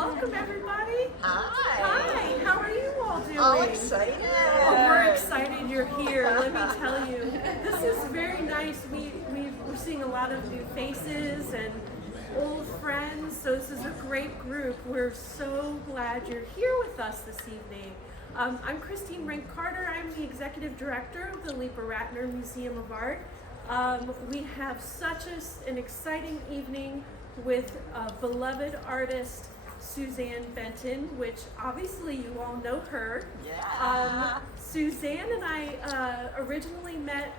Welcome, everybody. Hi. Hi. How are you all doing? Oh, excited. Oh, we're excited you're here. Let me tell you, this is very nice. We're seeing a lot of new faces and old friends, so this is a great group. We're so glad you're here with us this evening. I'm Christine Rank-Carter. I'm the Executive Director of the Leepa Rattner Museum of Art. We have such an exciting evening with beloved artist Suzanne Benton, which obviously you all know her. Yeah. Suzanne and I originally met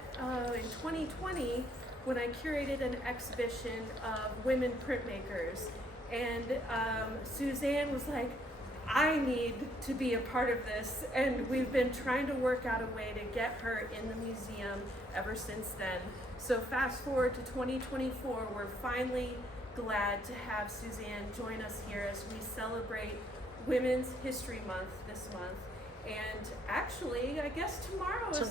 in 2020 when I curated an exhibition of women printmakers, and Suzanne was like, I need to be a part of this, and we've been trying to work out a way to get her in the museum ever since then. So fast forward to 2024, we're finally glad to have Suzanne join us here as we celebrate Women's History Month this month. And actually, I guess tomorrow is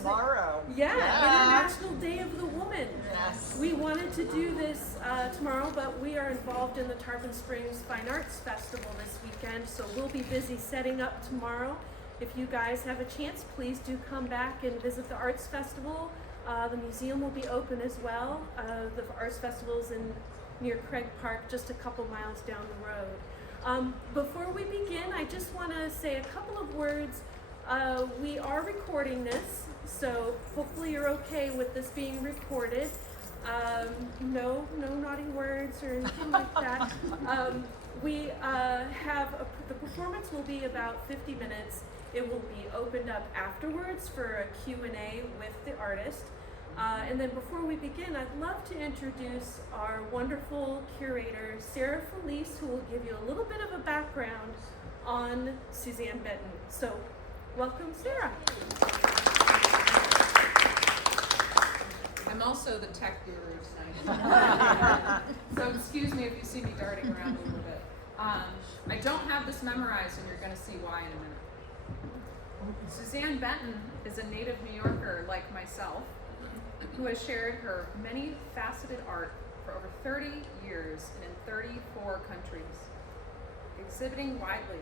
International Day of the Woman. Yes. We wanted to do this tomorrow, but we are involved in the Tarpon Springs Fine Arts Festival this weekend, so we'll be busy setting up tomorrow. If you guys have a chance, please do come back and visit the Arts Festival. The museum will be open as well. The Arts Festival is near Craig Park, just a couple miles down the road. Before we begin, I just want to say a couple of words. We are recording this, so hopefully you're okay with this being recorded. No naughty words or anything like that. The performance will be about 50 minutes. It will be opened up afterwards for a Q&A with the artist. And then before we begin, I'd love to introduce our wonderful curator, Sarah Felice, who will give you a little bit of a background on Suzanne Benton. So, welcome, Sarah. I'm also the tech guru tonight. So excuse me if you see me darting around a little bit. I don't have this memorized, and you're going to see why in a minute. Suzanne Benton is a native New Yorker like myself, who has shared her many faceted art for over 30 years and in 34 countries. Exhibiting widely,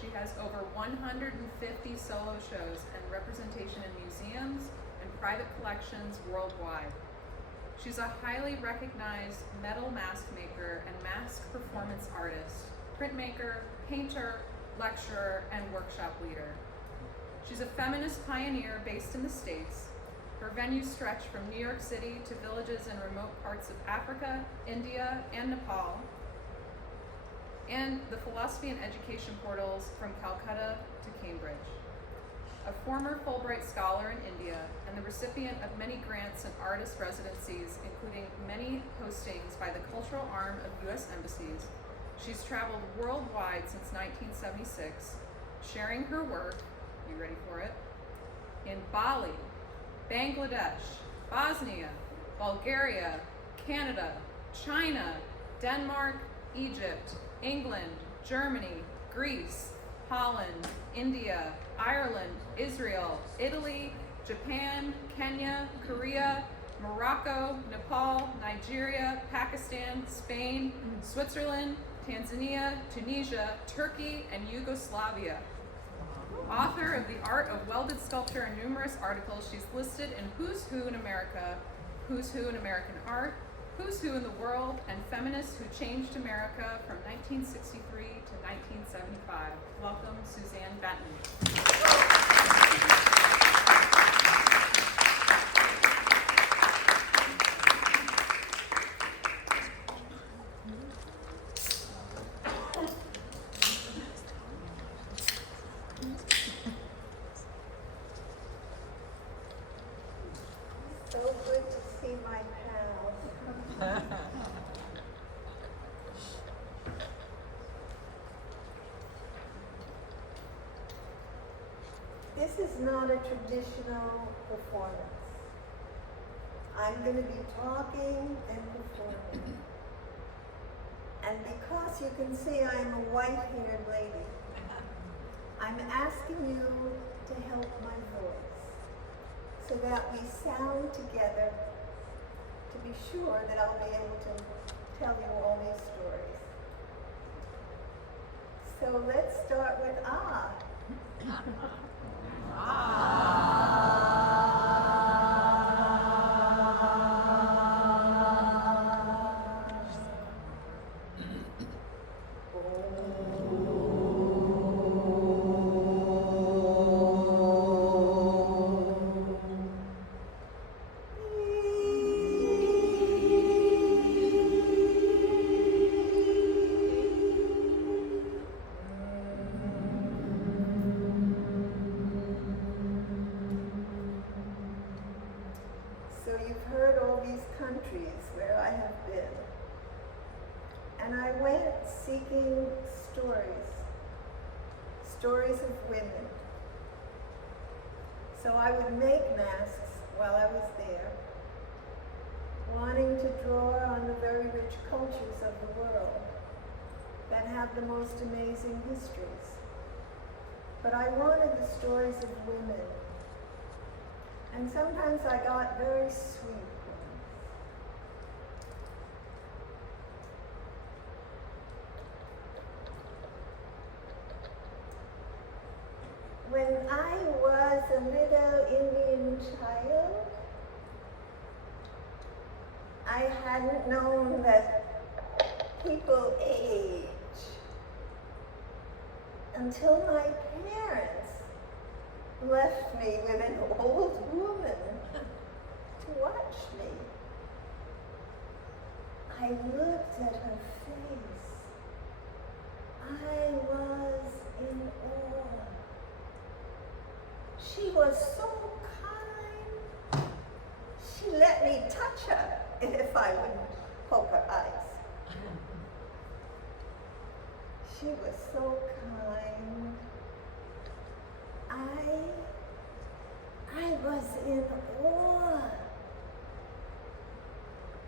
she has over 150 solo shows and representation in museums and private collections worldwide. She's a highly recognized metal mask maker and mask performance artist, printmaker, painter, lecturer, and workshop leader. She's a feminist pioneer based in the States. Her venues stretch from New York City to villages in remote parts of Africa, India, and Nepal, and the philosophy and education portals from Calcutta to Cambridge. A former Fulbright scholar in India and the recipient of many grants and artist residencies, including many postings by the cultural arm of U.S. embassies, she's traveled worldwide since 1976, sharing her work, you ready for it, in Bali, Bangladesh, Bosnia, Bulgaria, Canada, China, Denmark, Egypt, England, Germany, Greece, Holland, India, Ireland, Israel, Italy, Japan, Kenya, Korea, Morocco, Nepal, Nigeria, Pakistan, Spain, Switzerland, Tanzania, Tunisia, Turkey, and Yugoslavia. Author of The Art of Welded Sculpture and numerous articles, she's listed in Who's Who in America, Who's Who in American Art, Who's Who in the World, and Feminists Who Changed America from 1963 to 1975. Welcome, Suzanne Benton. So good to see my pals. This is not a traditional performance. I'm going to be talking and performing. And because you can see I'm a white-haired lady, I'm asking you to help my voice, so that we sound together to be sure that I'll be able to tell you all these stories. So let's start with ah. So you've heard all these countries where I have been. And I went seeking stories of women. So I would make masks while I was there, wanting to draw on the very rich cultures of the world that have the most amazing histories. But I wanted the stories of women. And sometimes I got very sweet ones. When I was a little Indian child, I hadn't known that people age until my parents left me with an old woman to watch me. I looked at her face. I was in awe. She was so kind. She let me touch her if I wouldn't poke her eyes. She was so kind. I was in awe.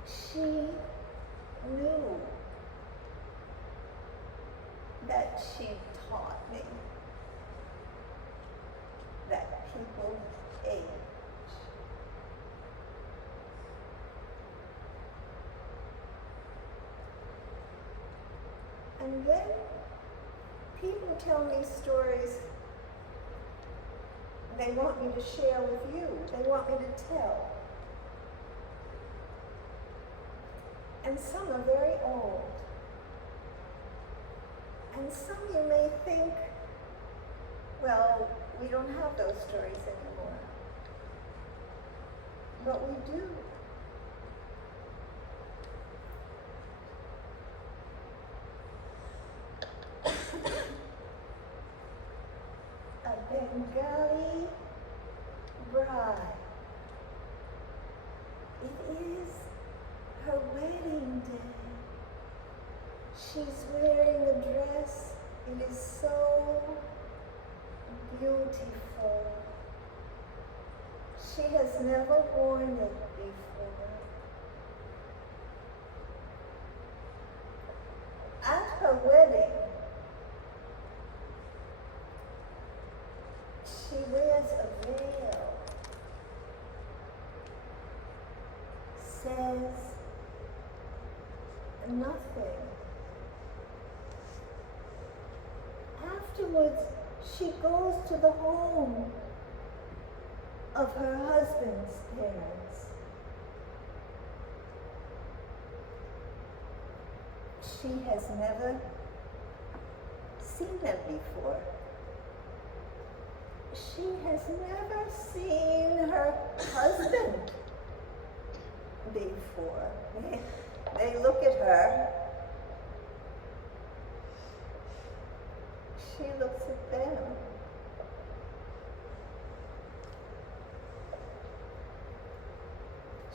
She knew that she taught me that people age. And then people tell me stories they want me to share with you. They want me to tell. And some are very old. And some you may think, well, we don't have those stories anymore. But we do. A Bengali bride. It is her wedding day. She's wearing a dress. It is so beautiful. She has never worn it before. At her wedding, she wears a veil, says nothing. Afterwards, she goes to the home of her husband's parents. She has never seen them before. She has never seen her husband before. They look at her. She looks at them.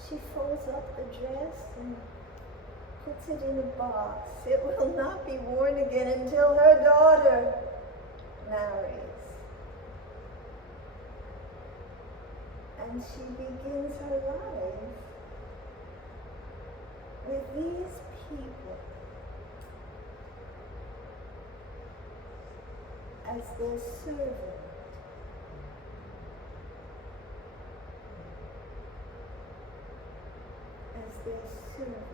She folds up the dress and puts it in a box. It will not be worn again until her daughter marries. And she begins her life with these people as their servant. As their servant.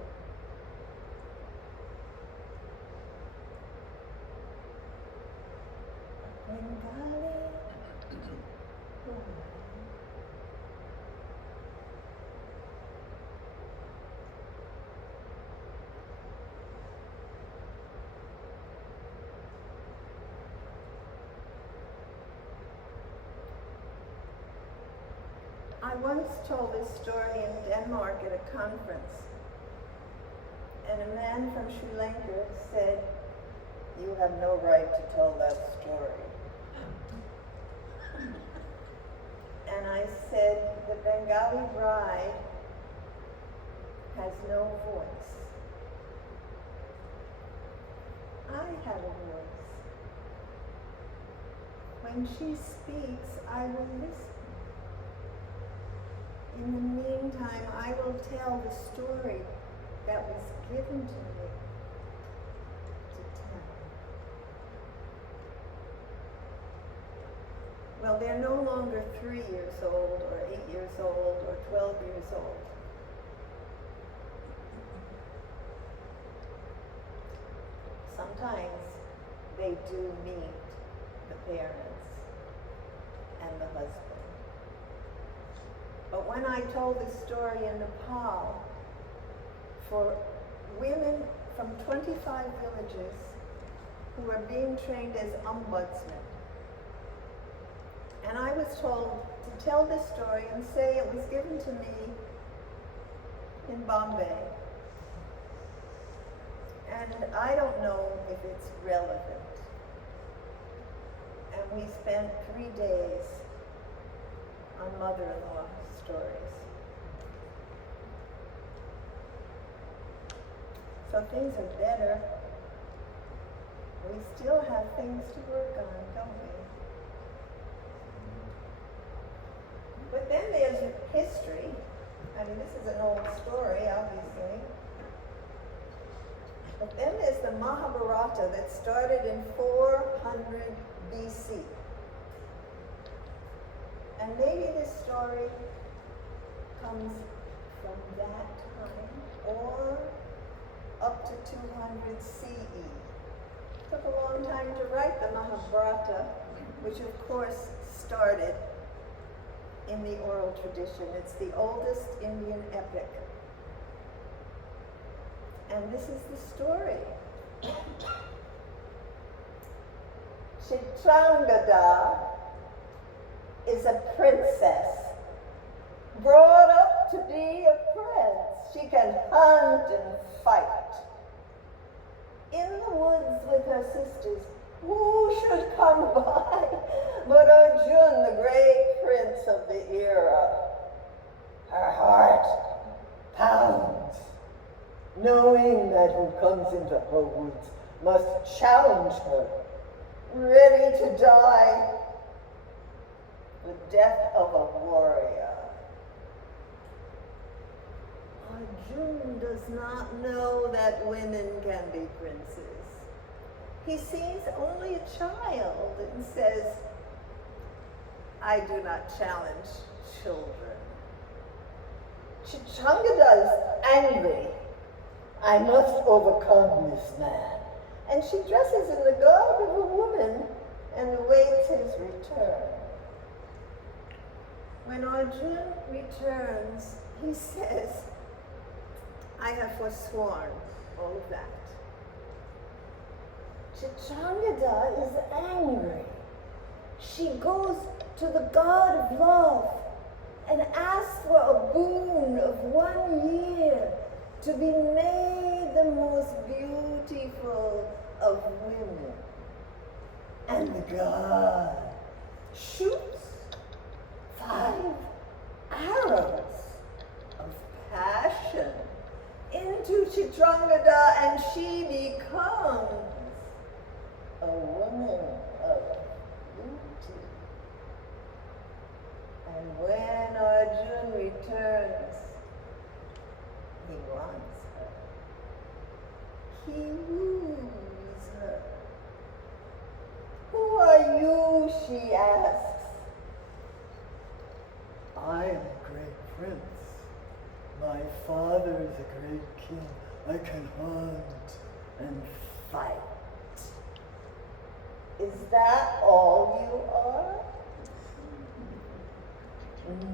once told this story in Denmark at a conference, and a man from Sri Lanka said, "You have no right to tell that story." And I said, "The Bengali bride has no voice. I have a voice. When she speaks, I will listen. In the meantime, I will tell the story that was given to me to tell." Well, they're no longer 3 years old, or 8 years old, or 12 years old. Sometimes they do meet the parents and the husband. But when I told this story in Nepal, for women from 25 villages who were being trained as ombudsmen, and I was told to tell this story and say it was given to me in Bombay. And I don't know if it's relevant. And we spent 3 days on mother-in-law stories. So things are better. We still have things to work on, don't we? But then there's history. I mean, this is an old story, obviously. But then there's the Mahabharata that started in 400 BC. And maybe this story comes from that time or up to 200 CE. It took a long time to write the Mahabharata, which of course started in the oral tradition. It's the oldest Indian epic. And this is the story. Chitrangada is a princess, brought up to be a prince. She can hunt and fight. In the woods with her sisters, who should come by but Arjun, the great prince of the era? Her heart pounds, knowing that who comes into her woods must challenge her, ready to die the death of a warrior. Arjun does not know that women can be princes. He sees only a child and says, "I do not challenge children." Chitrangada is angry. "I must overcome this man." And she dresses in the garb of a woman and awaits his return. When Arjun returns, he says, "I have forsworn all of that." Chitrangada is angry. She goes to the god of love and asks for a boon of 1 year to be made the most beautiful of women. And the god shoots 5 arrows of passion into Chitrangada, and she becomes a woman of beauty. And when Arjun returns, he wants her. He woos her. "Who are you?" she asks. "I am a great prince. My father is a great king. I can hunt and Fight. Is that all you are?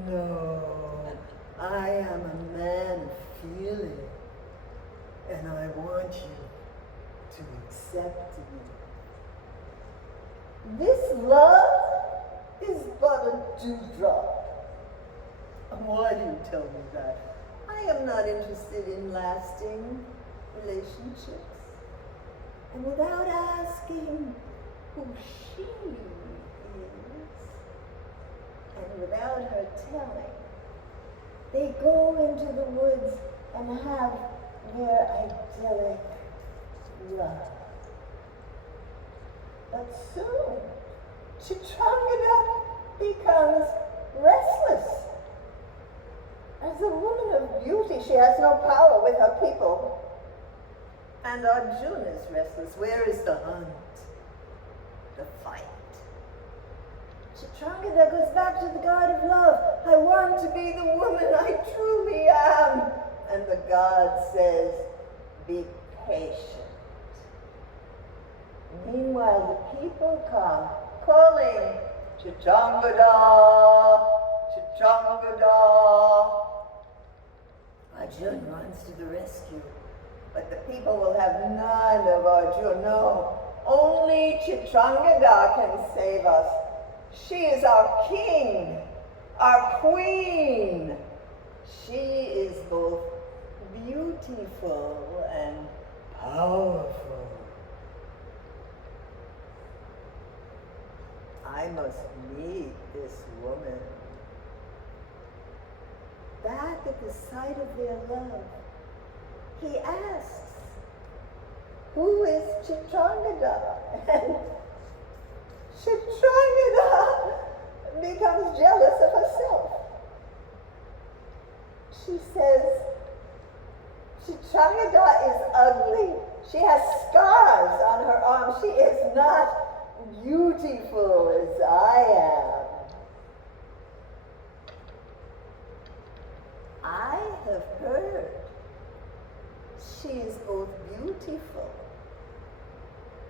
No, I am a man of feeling, and I want you to accept me." This love is but a dewdrop. Why do you tell me that? I am not interested in lasting relationships. And without asking who she is, and without her telling, they go into the woods and have their idyllic love. But soon, Chitrangada becomes restless. As a woman of beauty, she has no power with her people. And Arjuna is restless. Where is the hunt? The fight. Chitrangada goes back to the god of love. I want to be the woman I truly am. And the god says, be patient. Meanwhile, the people come calling, Chitrangada, Chitrangada. Arjuna runs to the rescue, but the people will have none of Arjuna. No, only Chitrangada can save us. She is our king, our queen. She is both beautiful and powerful. I must meet this woman. Back at the site of their love, he asks, who is Chitrangada? And Chitrangada becomes jealous of herself. She says, Chitrangada is ugly. She has scars on her arms. She is not beautiful as I am. I have heard she is both beautiful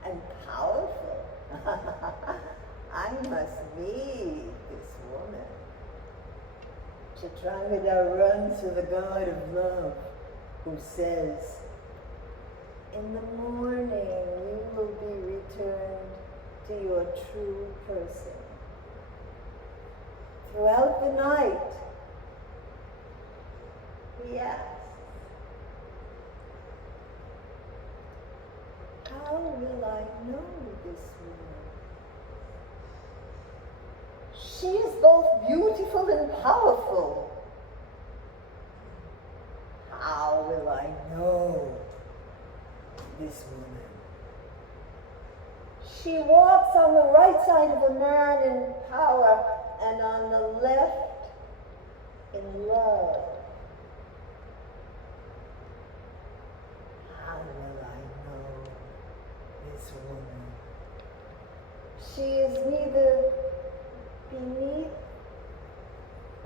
and powerful. I must meet this woman. Chitrangada runs to the god of love, who says, in the morning you will be returned to your true person. Throughout the night, he asks, how will I know this woman? She is both beautiful and powerful. How will I know this woman? She walks on the right side of a man in power and on the left in love. How will I know this woman? She is neither beneath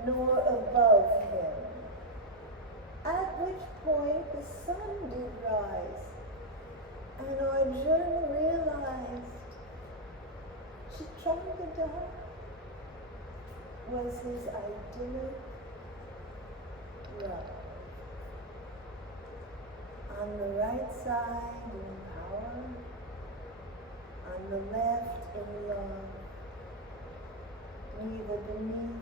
nor above him. At which point the sun did rise, and Arjuna realized Chitrangada was his idyllic love. On the right side in power, on the left in love, neither beneath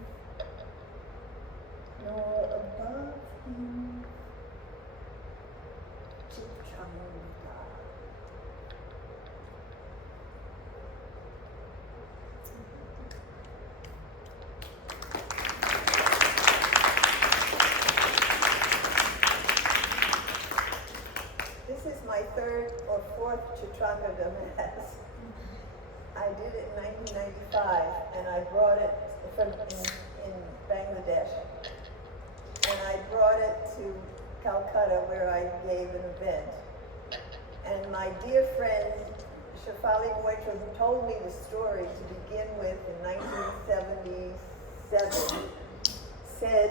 nor above him, Chitrangada. This is my third or fourth Chitrangada Mass. I did it in 1995, and I brought it from in Bangladesh. And I brought it to Calcutta, where I gave an event. And my dear friend, Shefali Moitra, who told me the story to begin with in 1977, said,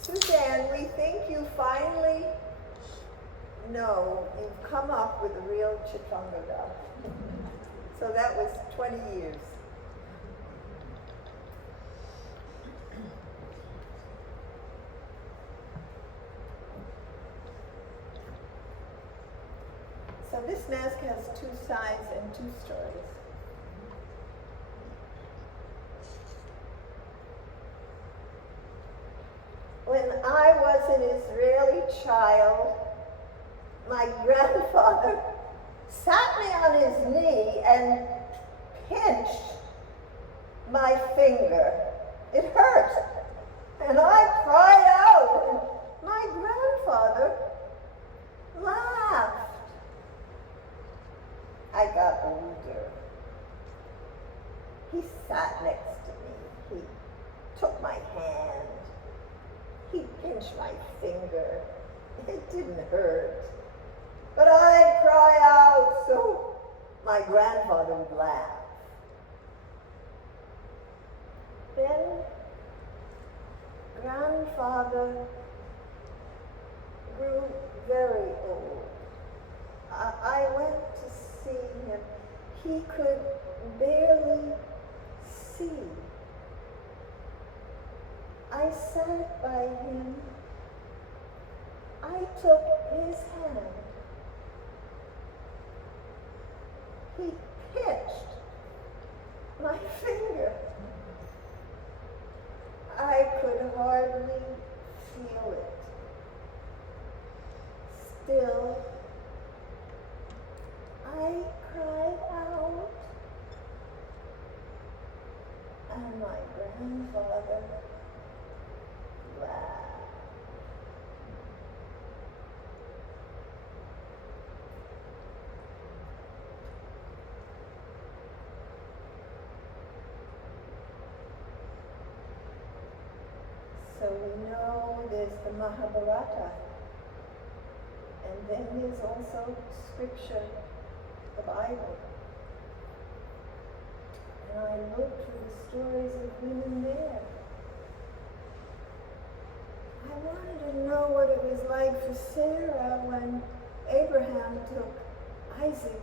Suzanne, we think you finally know you've come up with a real Chitrangada. So that was 20 years. So this mask has two sides and two stories. I was an Israeli child, my grandfather sat me on his knee and pinched my finger. It hurt. And I cried out, and my grandfather laughed. I got older. He sat next to me. He took my hand. He pinched my finger. It didn't hurt. But I'd cry out so my grandfather would laugh. Then grandfather grew very old. I went to see him. He could barely see. I sat by him. I took his hand. He pinched my finger. I could hardly feel it. Still, I cried out, and my grandfather laughed. So we know there's the Mahabharata, and then there's also scripture, the Bible. And I looked through the stories of women there. I wanted to know what it was like for Sarah when Abraham took Isaac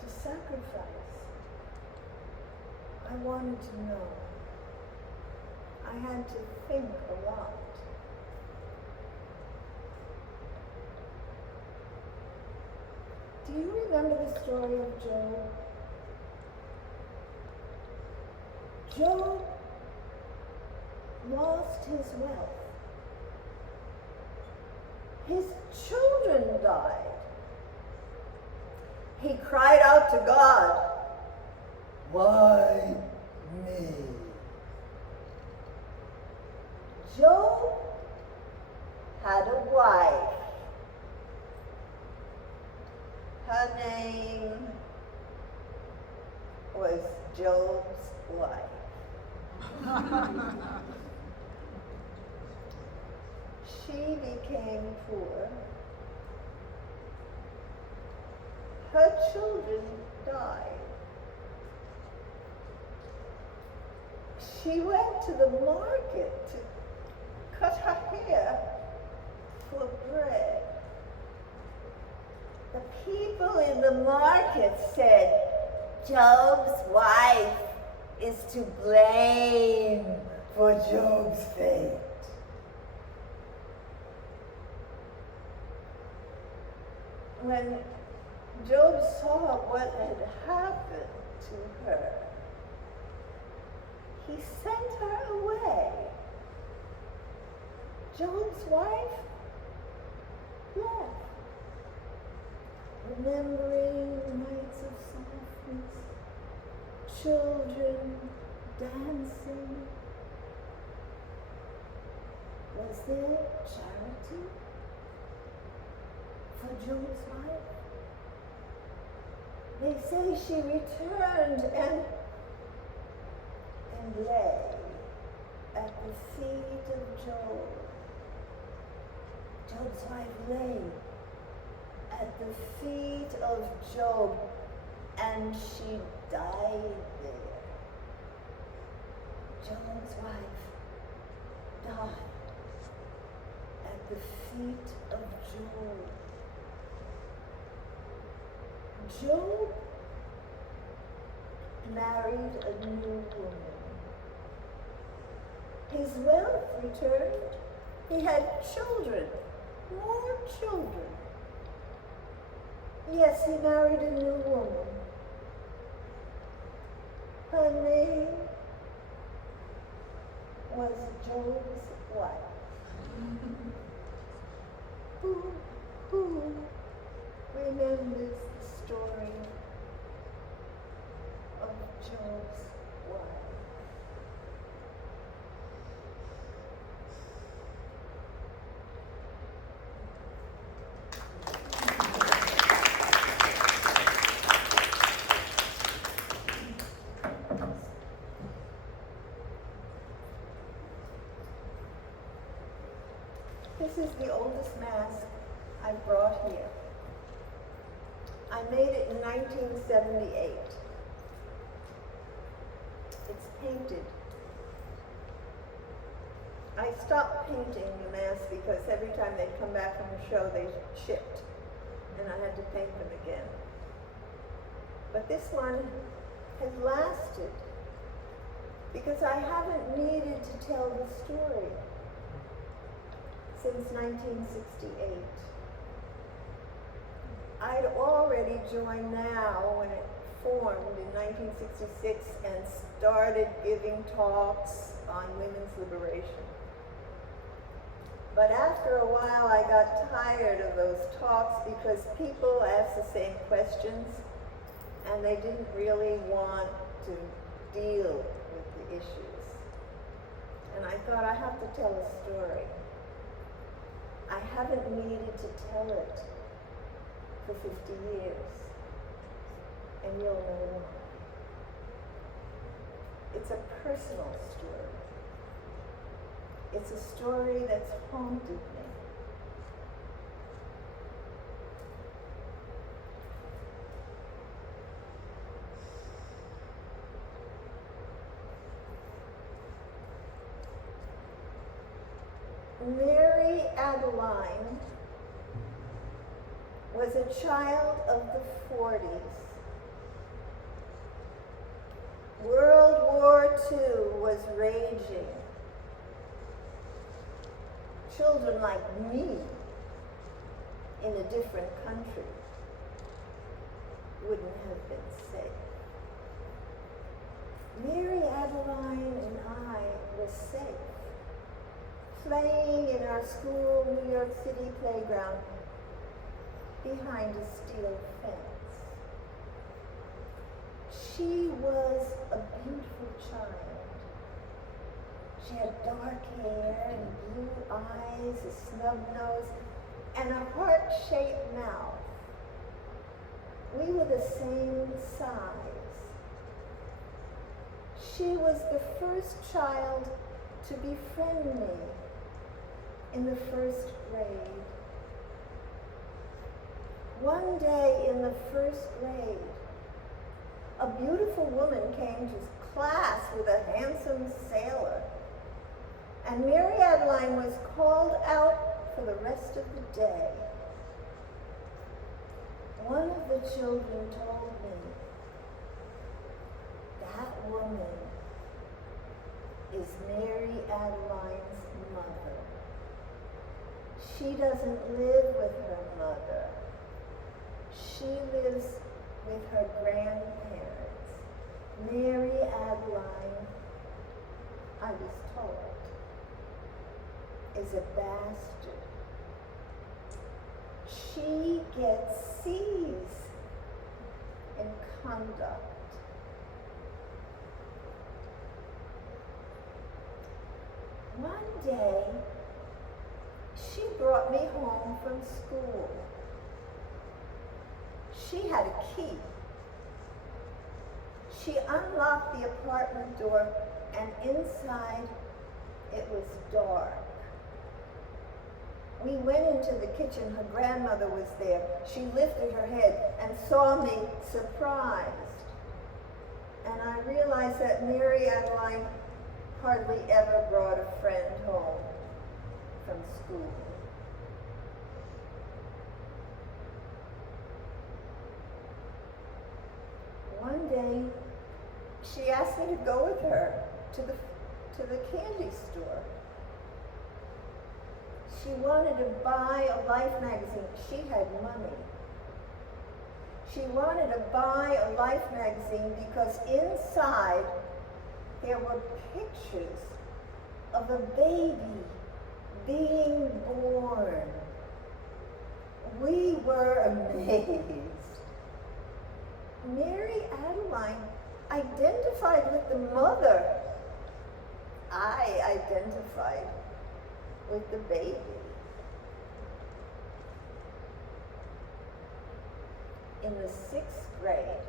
to sacrifice. I wanted to know. I had to think a lot. Do you remember the story of Job? Job lost his wealth. His children died. He cried out to God, Why me? Job had a wife. Her name was Job's wife. She became poor. Her children died. She went to the market to cut her hair for bread. The people in the market said, Job's wife is to blame For Job's fate. When Job saw what had happened to her, he sent her away. Job's wife left, remembering nights of softness, children dancing. Was there charity for Job's wife? They say she returned and lay at the feet of Job. Job's wife lay at the feet of Job, and she died there. Job's wife died at the feet of Job. Job married a new woman. His wealth returned. He had children, more children. Yes, he married a new woman. Her name was Job's wife. Job's wife. This is the oldest mask I've brought here. I made it in 1978. It's painted. I stopped painting the masks because every time they'd come back from the show, they chipped, and I had to paint them again. But this one has lasted because I haven't needed to tell the story since 1968. I'd already joined NOW when it formed in 1966 and started giving talks on women's liberation. But after a while, I got tired of those talks because people asked the same questions and they didn't really want to deal with the issues. And I thought, I have to tell a story. I haven't needed to tell it for 50 years, and you'll know why. It's a personal story. It's a story that's haunted me. Mary Adeline was a child of the 40s. World War II was raging. Children like me in a different country wouldn't have been safe. Mary Adeline and I were safe, playing in our school New York City playground behind a steel fence. She was a beautiful child. She had dark hair and blue eyes, a snub nose, and a heart-shaped mouth. We were the same size. She was the first child to befriend me in the first grade. One day in the first grade, a beautiful woman came to class with a handsome sailor, and Mary Adeline was called out for the rest of the day. One of the children told me, that woman is Mary Adeline's mother. She doesn't live with her mother. She lives with her grandparents. Mary Adeline, I was told, is a bastard. She gets C's in conduct. One day, she brought me home from school. She had a key. She unlocked the apartment door, and inside it was dark. We went into the kitchen. Her grandmother was there. She lifted her head and saw me surprised. And I realized that Mary Adeline hardly ever brought a friend home from school. One day, she asked me to go with her to the candy store. She wanted to buy a Life magazine. She had money. She wanted to buy a Life magazine because inside there were pictures of a baby being born. We were amazed. Mary Adeline identified with the mother. I identified with the baby. In the 6th grade,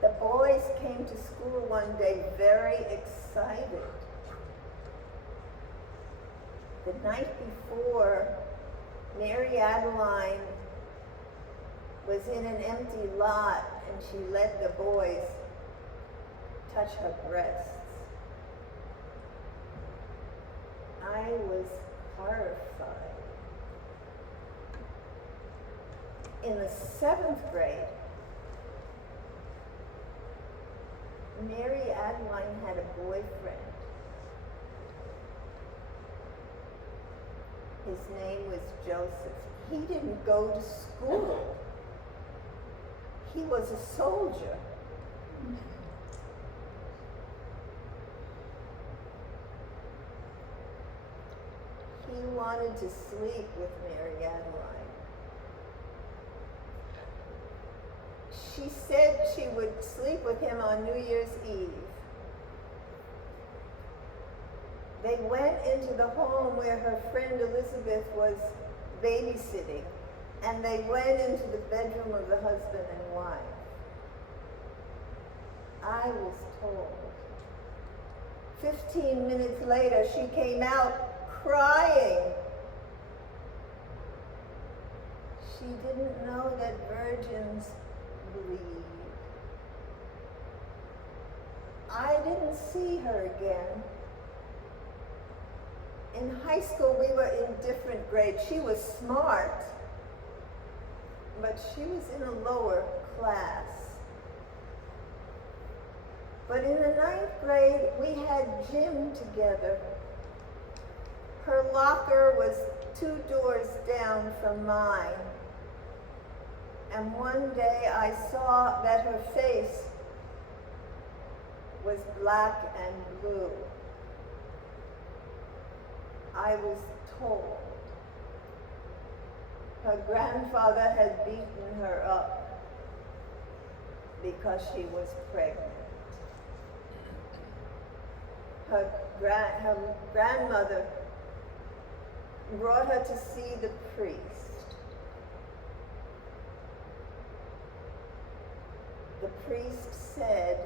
the boys came to school one day very excited. The night before, Mary Adeline was in an empty lot and she let the boys touch her breasts. I was horrified. In the 7th grade, Mary Adeline had a boyfriend. His name was Joseph. He didn't go to school. He was a soldier. He wanted to sleep with Mary Adeline. She said she would sleep with him on New Year's Eve. They went into the home where her friend Elizabeth was babysitting, and they went into the bedroom of the husband and wife. I was told. 15 minutes later, she came out crying. She didn't know that virgins bleed. I didn't see her again. In high school, we were in different grades. She was smart, but she was in a lower class. But in the 9th grade, we had gym together. Her locker was 2 doors down from mine. And one day I saw that her face was black and blue. I was told her grandfather had beaten her up because she was pregnant. Her grandmother brought her to see the priest. The priest said,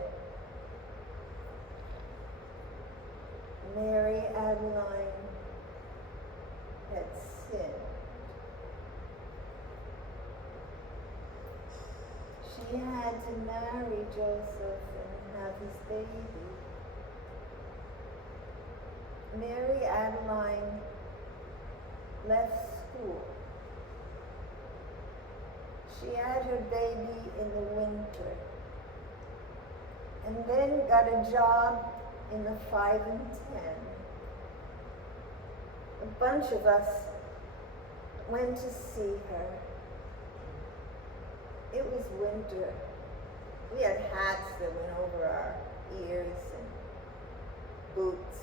Mary Adeline had sinned. She had to marry Joseph and have his baby. Mary Adeline left school. She had her baby in the winter and then got a job in the 5 and 10. A bunch of us went to see her. It was winter. We had hats that went over our ears and boots.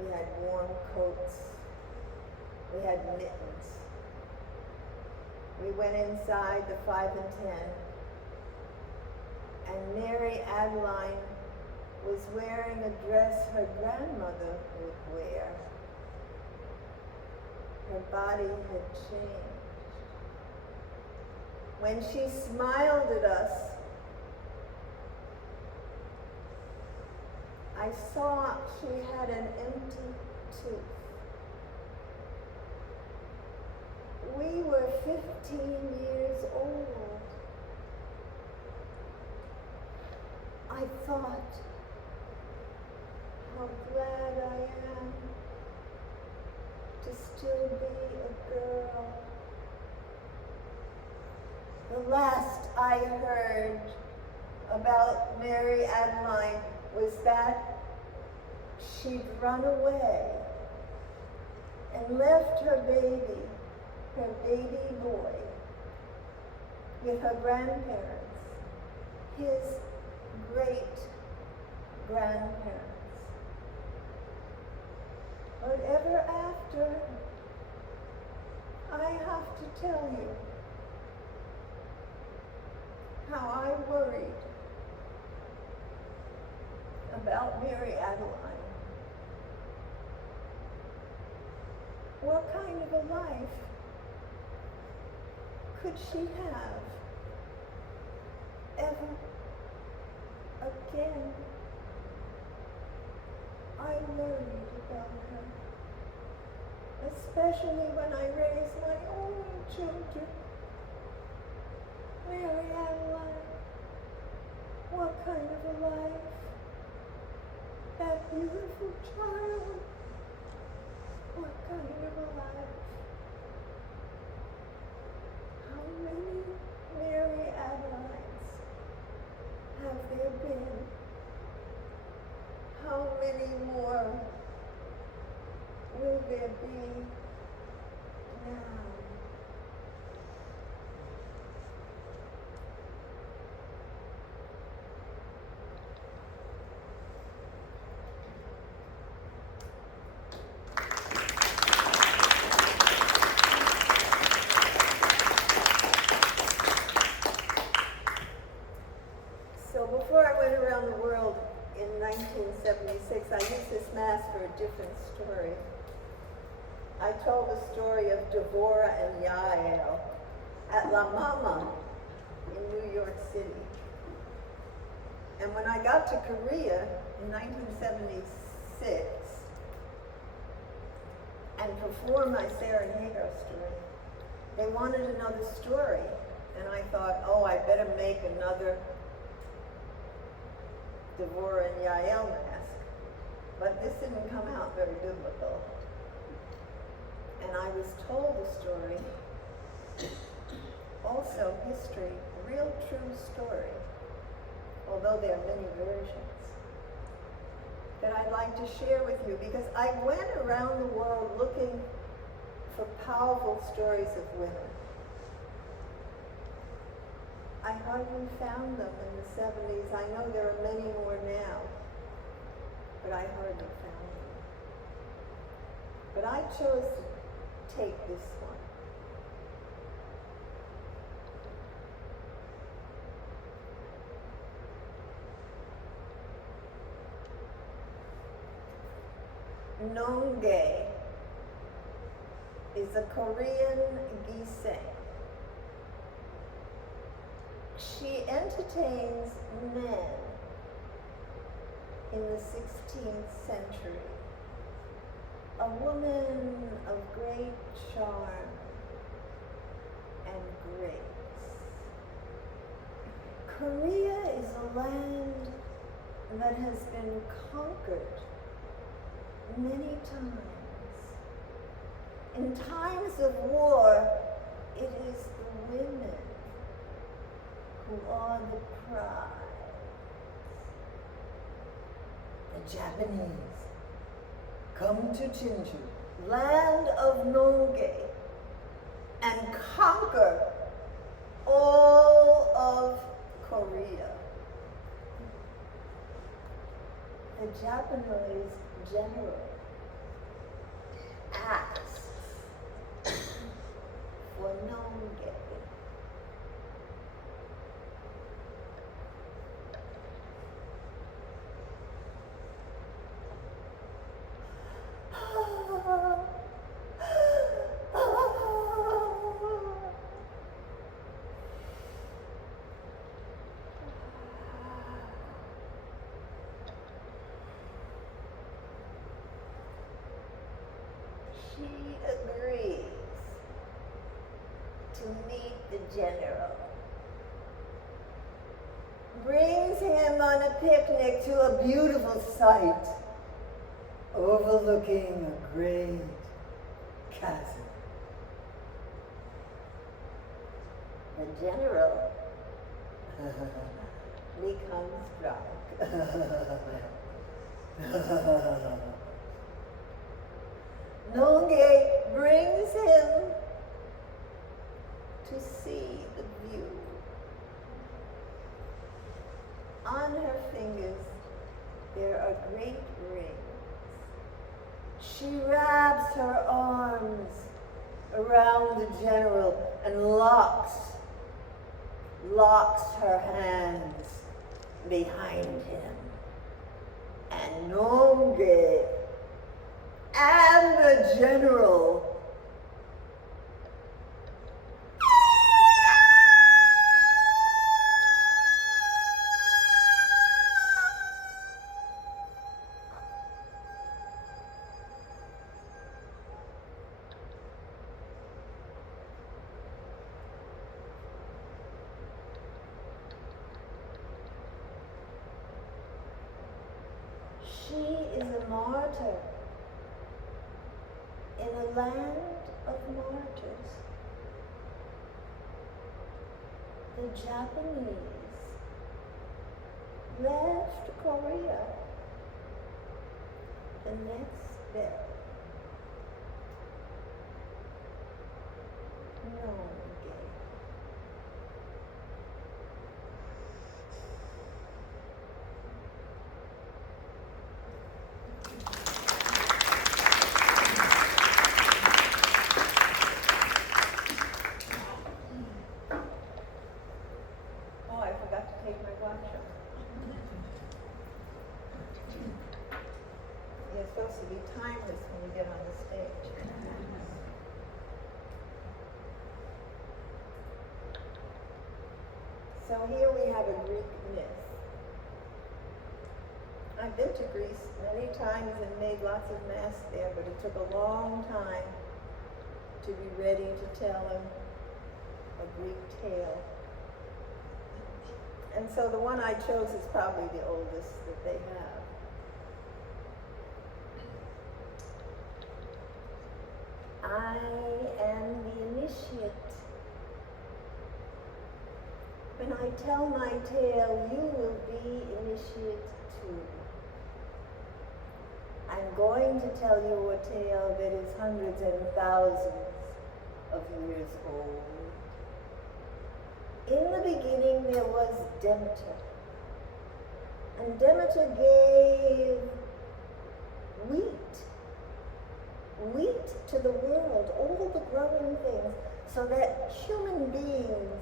We had warm coats. We had mittens. We went inside the 5 and 10, and Mary Adeline was wearing a dress her grandmother would wear. Her body had changed. When she smiled at us, I saw she had an empty tooth. We were 15 years old. I thought, how glad I am to still be a girl. The last I heard about Mary Adeline was that she'd run away and left her baby boy, with her grandparents, his great-grandparents. But ever after, I have to tell you, worried about Mary Adeline. What kind of a life could she have ever again? I worried about her, especially when I raised my own children. Mary Adeline, what kind of a life? That beautiful child, what kind of a life? How many Mary Adelines have there been? How many more will there be now? So before I went around the world in 1976, I used this mask for a different story. I told the story of Devorah and Yael at La Mama in New York City. And when I got to Korea in 1976 and performed my Sarah and Hagar story, they wanted another story. And I thought, oh, I better make another Devorah and Yael mask. But this didn't come out very biblical. And I was told the story, also history, real true story, although there are many versions, that I'd like to share with you, because I went around the world looking for powerful stories of women. I hardly found them in the 70s. I know there are many more now, but I hardly found them. But I chose to take this one. Nonghae is a Korean gisang. She entertains men in the 16th century. A woman of great charm and grace. Korea is a land that has been conquered many times. In times of war, it is the women who are the prize. The Japanese come to Jeonju, land of Nonghae, and conquer all of Korea. The Japanese general asks for Nonghae. She agrees to meet the general, brings him on a picnic to a beautiful site overlooking a great chasm. The general becomes drunk. Nonghae brings him to see the view. On her fingers there are great rings. She wraps her arms around the general and locks locks her hands behind him. And Nonge and the general She is a martyr in a land of martyrs. The Japanese left Korea the next day. No gay. Oh, I forgot to take my watch off. You're supposed to be timeless when you get on the stage. So here we have a Greek myth. I've been to Greece many times and made lots of masks there, but it took a long time to be ready to tell them a Greek tale. And so the one I chose is probably the oldest that they have. I am the initiate. When I tell my tale, you will be initiate too. I'm going to tell you a tale that is hundreds and thousands of years old. In the beginning there was Demeter. And Demeter gave wheat to the world, all the growing things, so that human beings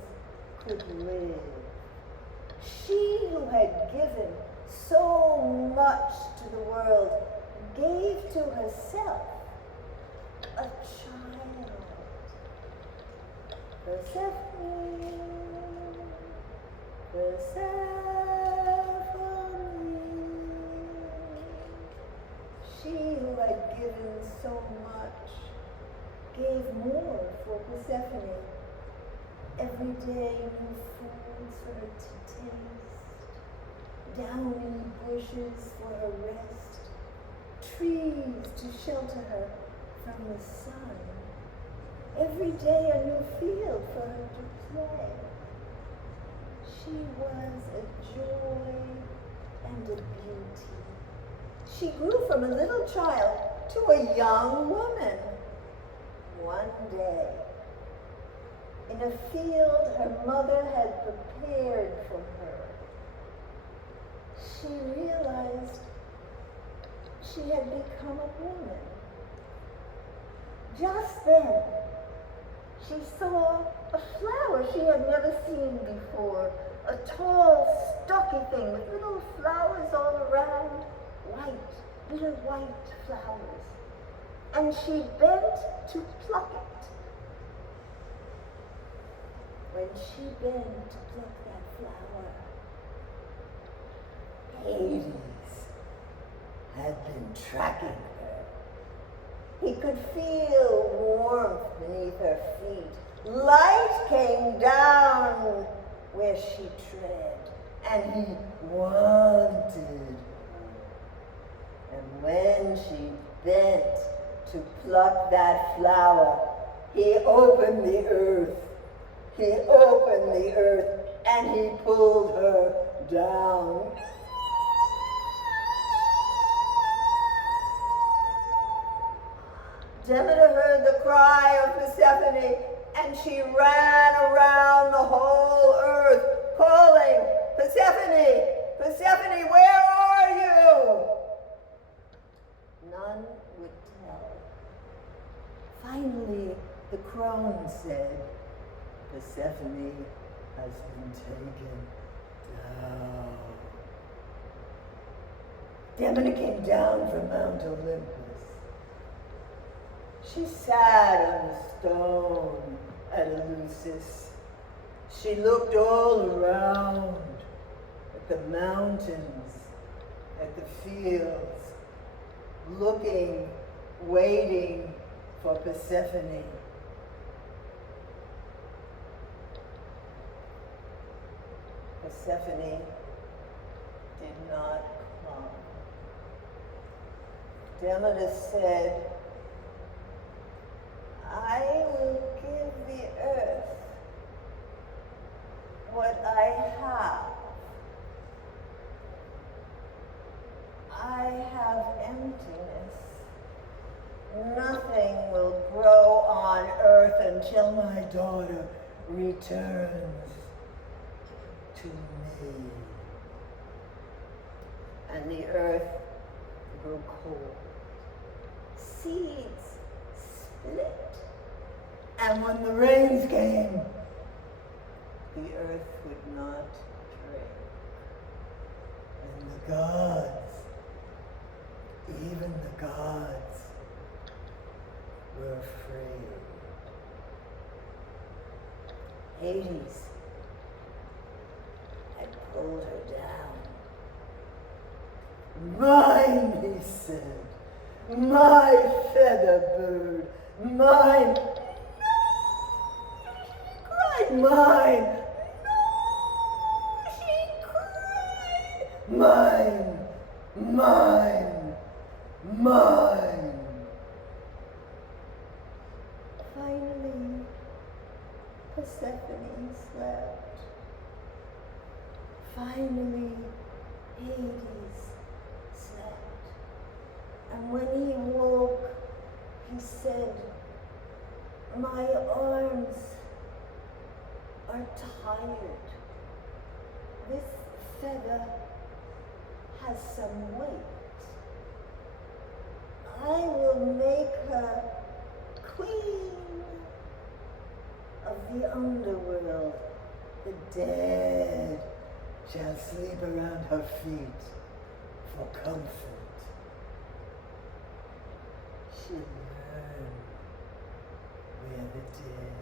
could live. She who had given so much to the world gave to herself a child. Persephone, Persephone. She who had given so much gave more for Persephone. Every day new foods for her to taste, downy bushes for her rest, trees to shelter her from the sun. Every day a new field for her to play. She was a joy and a beauty. She grew from a little child to a young woman. One day, in a field her mother had prepared for her, she realized she had become a woman. Just then, she saw a flower she had never seen before, a tall, stocky thing with little flowers all around, little white flowers. And she bent to pluck it. When she bent to pluck that flower, Hades had been tracking her. He could feel warmth beneath her feet. Light came down where she tread, and he wanted her. And when she bent to pluck that flower, he opened the earth. He opened the earth and he pulled her down. Demeter heard the cry of Persephone, and she ran around the whole earth, calling, Persephone, Persephone, where are you? None would tell. Finally, the crone said, Persephone, has been taken down. Demeter came down from Mount Olympus. She sat on the stone at Eleusis. She looked all around at the mountains, at the fields, looking, waiting for Persephone. Persephone did not come. Demeter said, I will give the earth what I have. I have emptiness. Nothing will grow on earth until my daughter returns to me. And the earth grew cold. Seeds split. And when the rains came, the earth would not drink. And the gods, even the gods, were afraid. Hades had pulled her down. Mine, he said, my feather bird, mine. No, she cried, mine. No, she cried, mine, mine, mine. Finally, Persephone slept. Finally, Hades slept. And when he woke, he said, my arms are tired. This feather has some weight. I will make her queen of the underworld. The dead shall sleep around her feet for comfort. She learned where the dead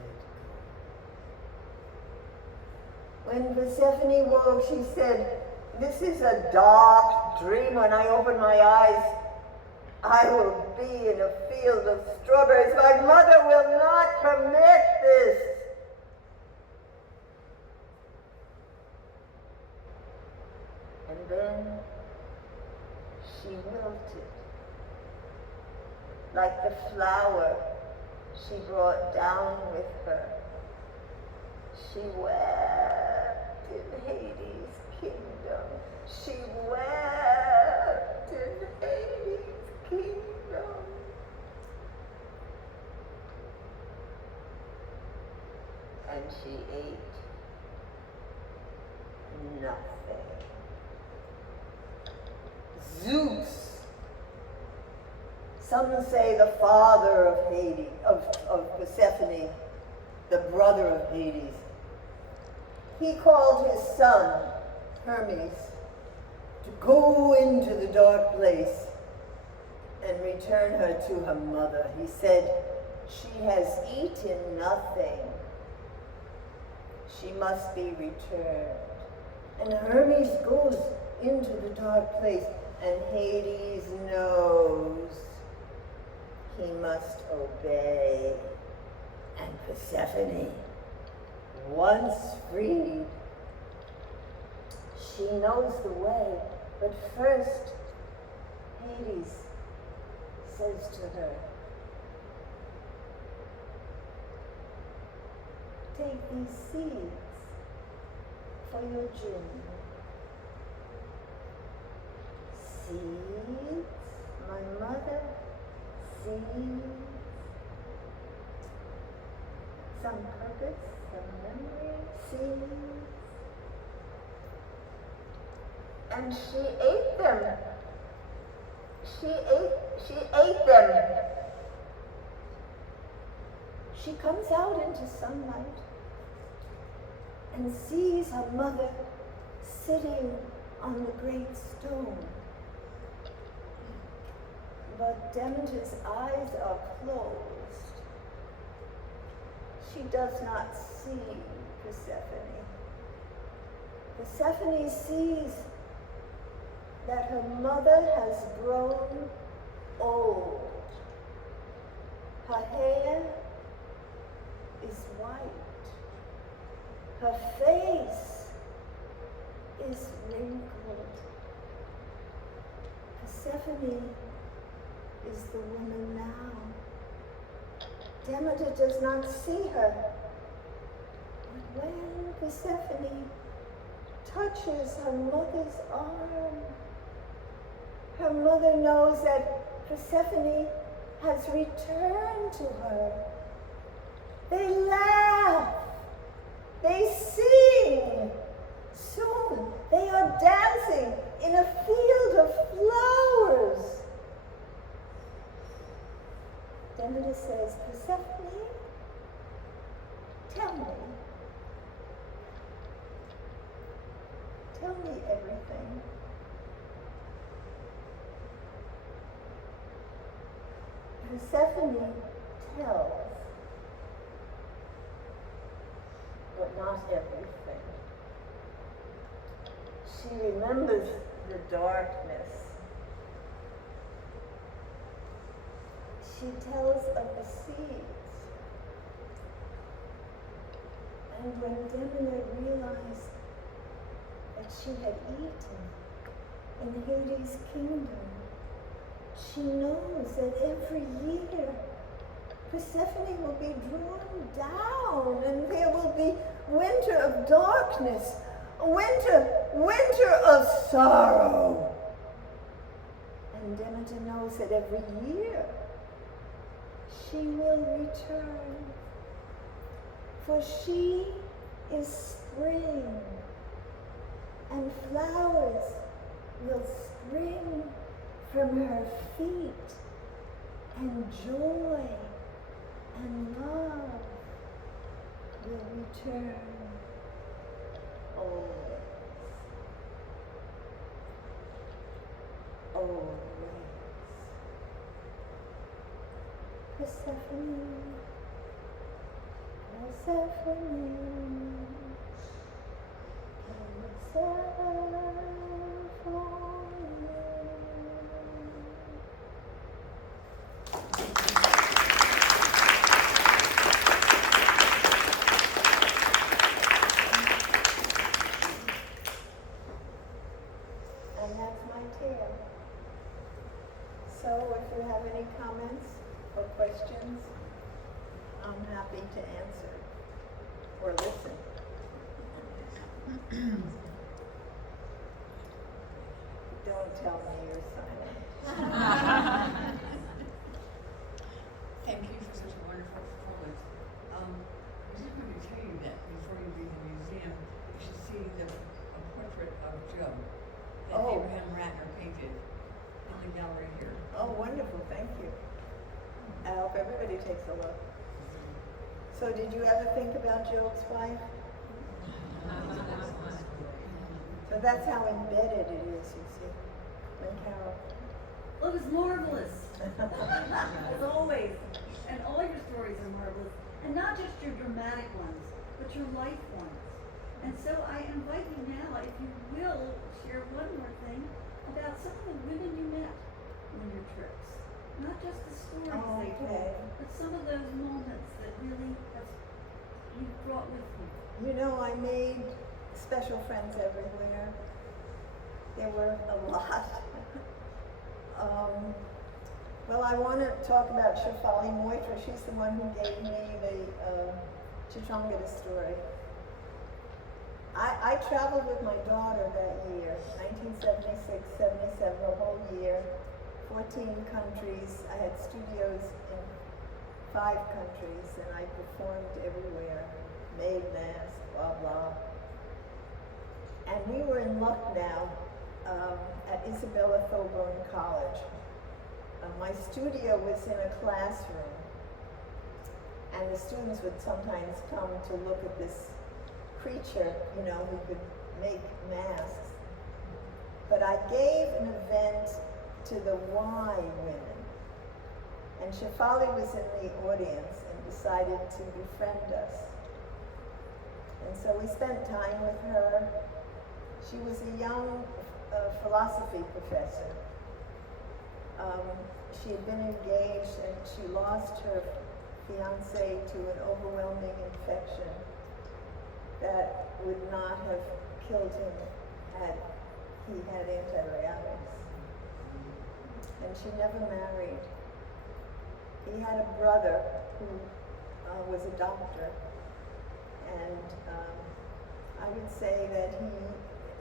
go. When Persephone woke, she said, this is a dark dream. When I open my eyes, I will be in a field of strawberries. My mother will not permit this. And then she wilted. Like the flower she brought down with her. She wept in Hades' kingdom. She wept in Hades' kingdom. And she ate nothing. Zeus, some say the father of Hades, of Persephone, the brother of Hades, he called his son, Hermes, to go into the dark place and return her to her mother. He said, she has eaten nothing. She must be returned. And Hermes goes into the dark place, and Hades knows he must obey. And Persephone, once freed, she knows the way, but first Hades says to her, take these seeds for your journey. Seeds, my mother, seeds, some purpose, some memory, seeds. And she ate them. She ate them. She comes out into sunlight. and sees her mother sitting on the great stone. But Demeter's eyes are closed. She does not see Persephone. Persephone sees that her mother has grown old. Her hair is white. Her face is wrinkled. Persephone is the woman now. Demeter does not see her. But when Persephone touches her mother's arm, her mother knows that Persephone has returned to her. They laugh. They sing. Soon they are dancing in a field of flowers. Demeter says, Persephone, tell me everything. Persephone tells, but not everything. She remembers the darkness. She tells of the seeds. And when Demeter realized that she had eaten in Hades' kingdom, she knows that every year Persephone will be drawn down and there will be winter of darkness, winter of sorrow. And Demeter knows that every year she will return, for she is spring, and flowers will spring from her feet, and joy and love will return always. Always. Persephone, Persephone, Persephone. And that's my tale. So if you have any comments or questions, I'm happy to answer or listen. Don't tell me you're silent. Thank you for such a wonderful performance. I just wanted to tell you that before you leave the museum, you should see a portrait of Joe that Oh. Abraham Rattner painted in the gallery here. Oh, wonderful, thank you. I hope everybody takes a look. So did you ever think about Job's wife? So that's how embedded it is, you see. And Carol. Well, it was marvelous, as always. And all your stories are marvelous. And not just your dramatic ones, but your life ones. And so I invite you now, if you will, share one more thing about some of the women you met on your trips. Not just the stories they told, but some of those moments that really you've brought with you. You know, I made special friends everywhere. There were a lot. Well, I want to talk about Shefali Moitra. She's the one who gave me the Chitrangada story. I traveled with my daughter that year, 1976, 77, the whole year, 14 countries. I had studios in 5 countries, and I performed everywhere, made masks, blah, blah. And we were in Lucknow at Isabella Thoburn College. My studio was in a classroom, and the students would sometimes come to look at this preacher, you know, who could make masks. But I gave an event to the Y women. And Shefali was in the audience and decided to befriend us. And so we spent time with her. She was a young philosophy professor. She had been engaged and she lost her fiance to an overwhelming infection that would not have killed him had he had antibiotics. And she never married. He had a brother who was a doctor, and I would say that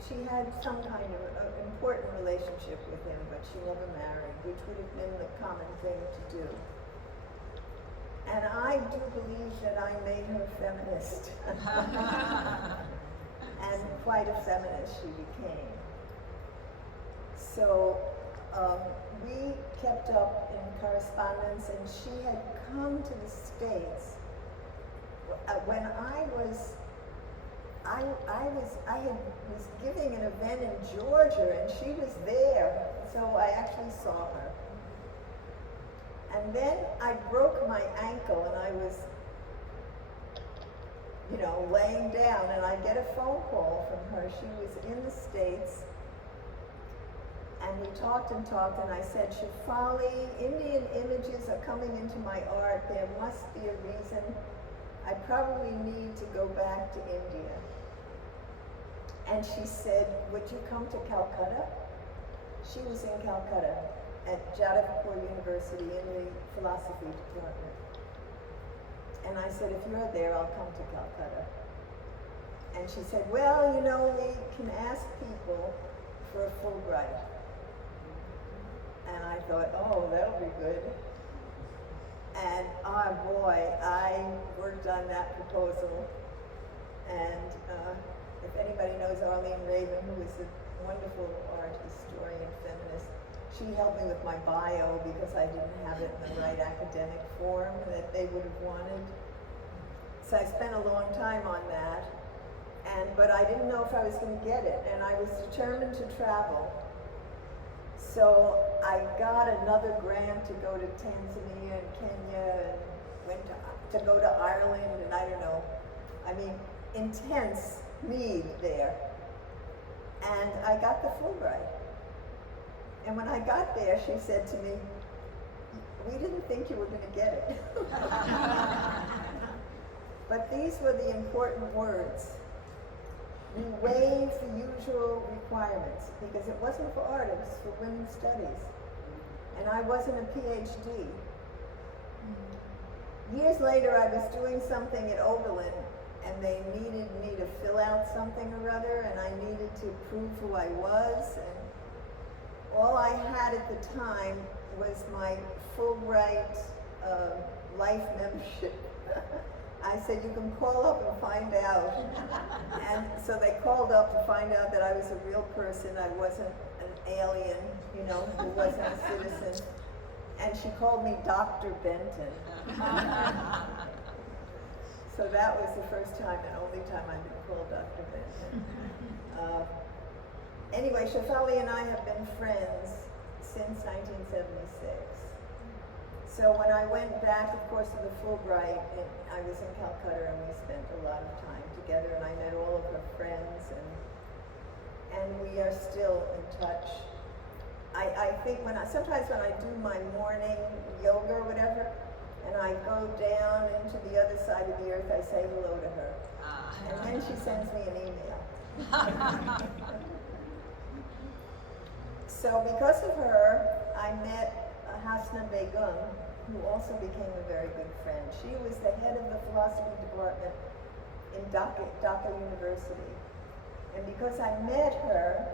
she had some kind of important relationship with him, but she never married, which would have been the common thing to do. And I do believe that I made her feminist. And quite a feminist she became. So we kept up in correspondence, and she had come to the States when I was giving an event in Georgia, and she was there, so I actually saw her. And then I broke my ankle, and I was, you know, laying down, and I get a phone call from her. She was in the States, and we talked, and I said, Shefali, Indian images are coming into my art. There must be a reason. I probably need to go back to India. And she said, would you come to Calcutta? She was in Calcutta at Jadavpur University in the philosophy department. And I said, if you're there, I'll come to Calcutta. And she said, well, you know, we can ask people for a Fulbright. And I thought, oh, that'll be good. And oh boy, I worked on that proposal. And if anybody knows Arlene Raven, who is a wonderful art historian, feminist, she helped me with my bio because I didn't have it in the right academic form that they would have wanted. So I spent a long time on that. But I didn't know if I was going to get it, and I was determined to travel. So I got another grant to go to Tanzania and Kenya, and went to go to Ireland, and I don't know. I mean, intense need there. And I got the Fulbright. And when I got there, she said to me, we didn't think you were going to get it. But these were the important words. We waived the usual requirements because it wasn't for art, it was for women's studies. And I wasn't a PhD. Years later, I was doing something at Oberlin, and they needed me to fill out something or other, and I needed to prove who I was. And all I had at the time was my Fulbright life membership. I said, you can call up and find out. And so they called up to find out that I was a real person. I wasn't an alien, you know, who wasn't a citizen. And she called me Dr. Benton. So that was the first time and only time I've been called Dr. Benton. Anyway, Shefali and I have been friends since 1976. So when I went back, of course, to the Fulbright, I was in Calcutta, and we spent a lot of time together, and I met all of her friends, and we are still in touch. I think sometimes when I do my morning yoga or whatever, and I go down into the other side of the earth, I say hello to her. And then she sends me an email. So because of her, I met Hasna Begum, who also became a very good friend. She was the head of the philosophy department in Dhaka University. And because I met her,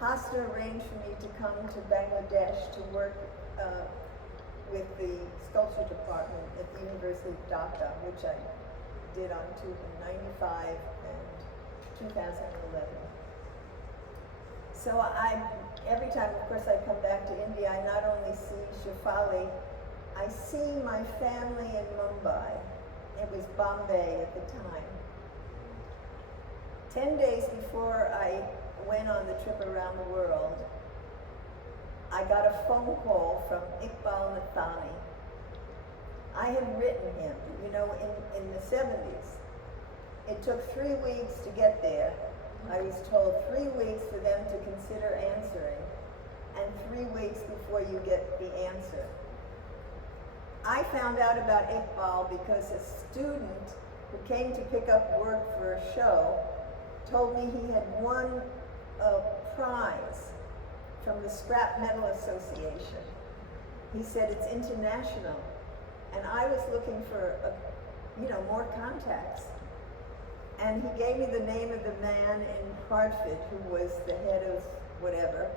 Hasna arranged for me to come to Bangladesh to work with the sculpture department at the University of Dhaka, which I did in 1995 and 2011. So every time, of course, I come back to India, I not only see Shefali, I see my family in Mumbai. It was Bombay at the time. 10 days before I went on the trip around the world, I got a phone call from Iqbal Nathani. I had written him, you know, in the 70s. It took 3 weeks to get there. I was told 3 weeks for them to consider answering, and 3 weeks before you get the answer. I found out about Iqbal because a student who came to pick up work for a show told me he had won a prize from the Scrap Metal Association. He said it's international, and I was looking for, more contacts. And he gave me the name of the man in Hartford who was the head of whatever.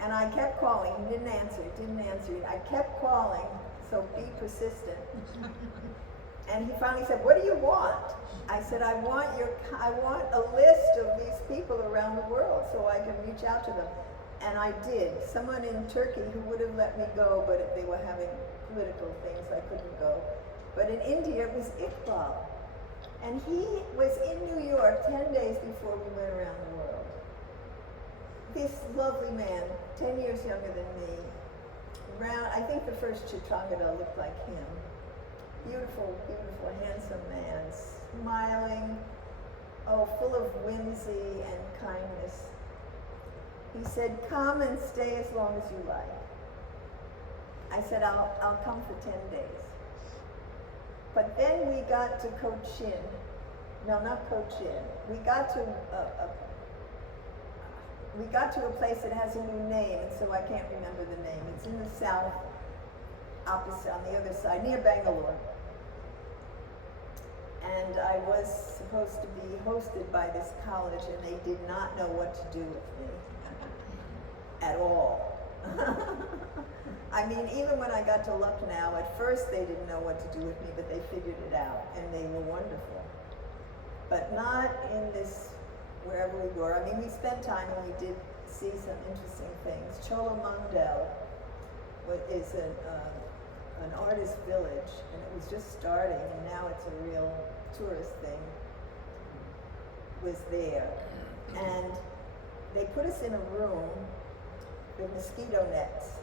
And I kept calling, he didn't answer. I kept calling, so be persistent. And he finally said, "What do you want?" I said, I want a list of these people around the world so I can reach out to them. And I did. Someone in Turkey who would have let me go, but they were having political things, I couldn't go. But in India, it was Iqbal. And he was in New York 10 days before we went around the world. This lovely man, 10 years younger than me, I think the first Chitrangada looked like him. Beautiful, beautiful, handsome man, smiling, full of whimsy and kindness. He said, "Come and stay as long as you like." I said, I'll come for 10 days. But then we got to Cochin. No, not Cochin. We got to a place that has a new name, and so I can't remember the name. It's in the south, opposite, on the other side, near Bangalore. And I was supposed to be hosted by this college, and they did not know what to do with me at all. I mean, even when I got to Lucknow, at first they didn't know what to do with me, but they figured it out, and they were wonderful. But not in this, wherever we were. I mean, we spent time and we did see some interesting things. Cholamangala is an artist village, and it was just starting, and now it's a real tourist thing, was there. And they put us in a room with mosquito nets.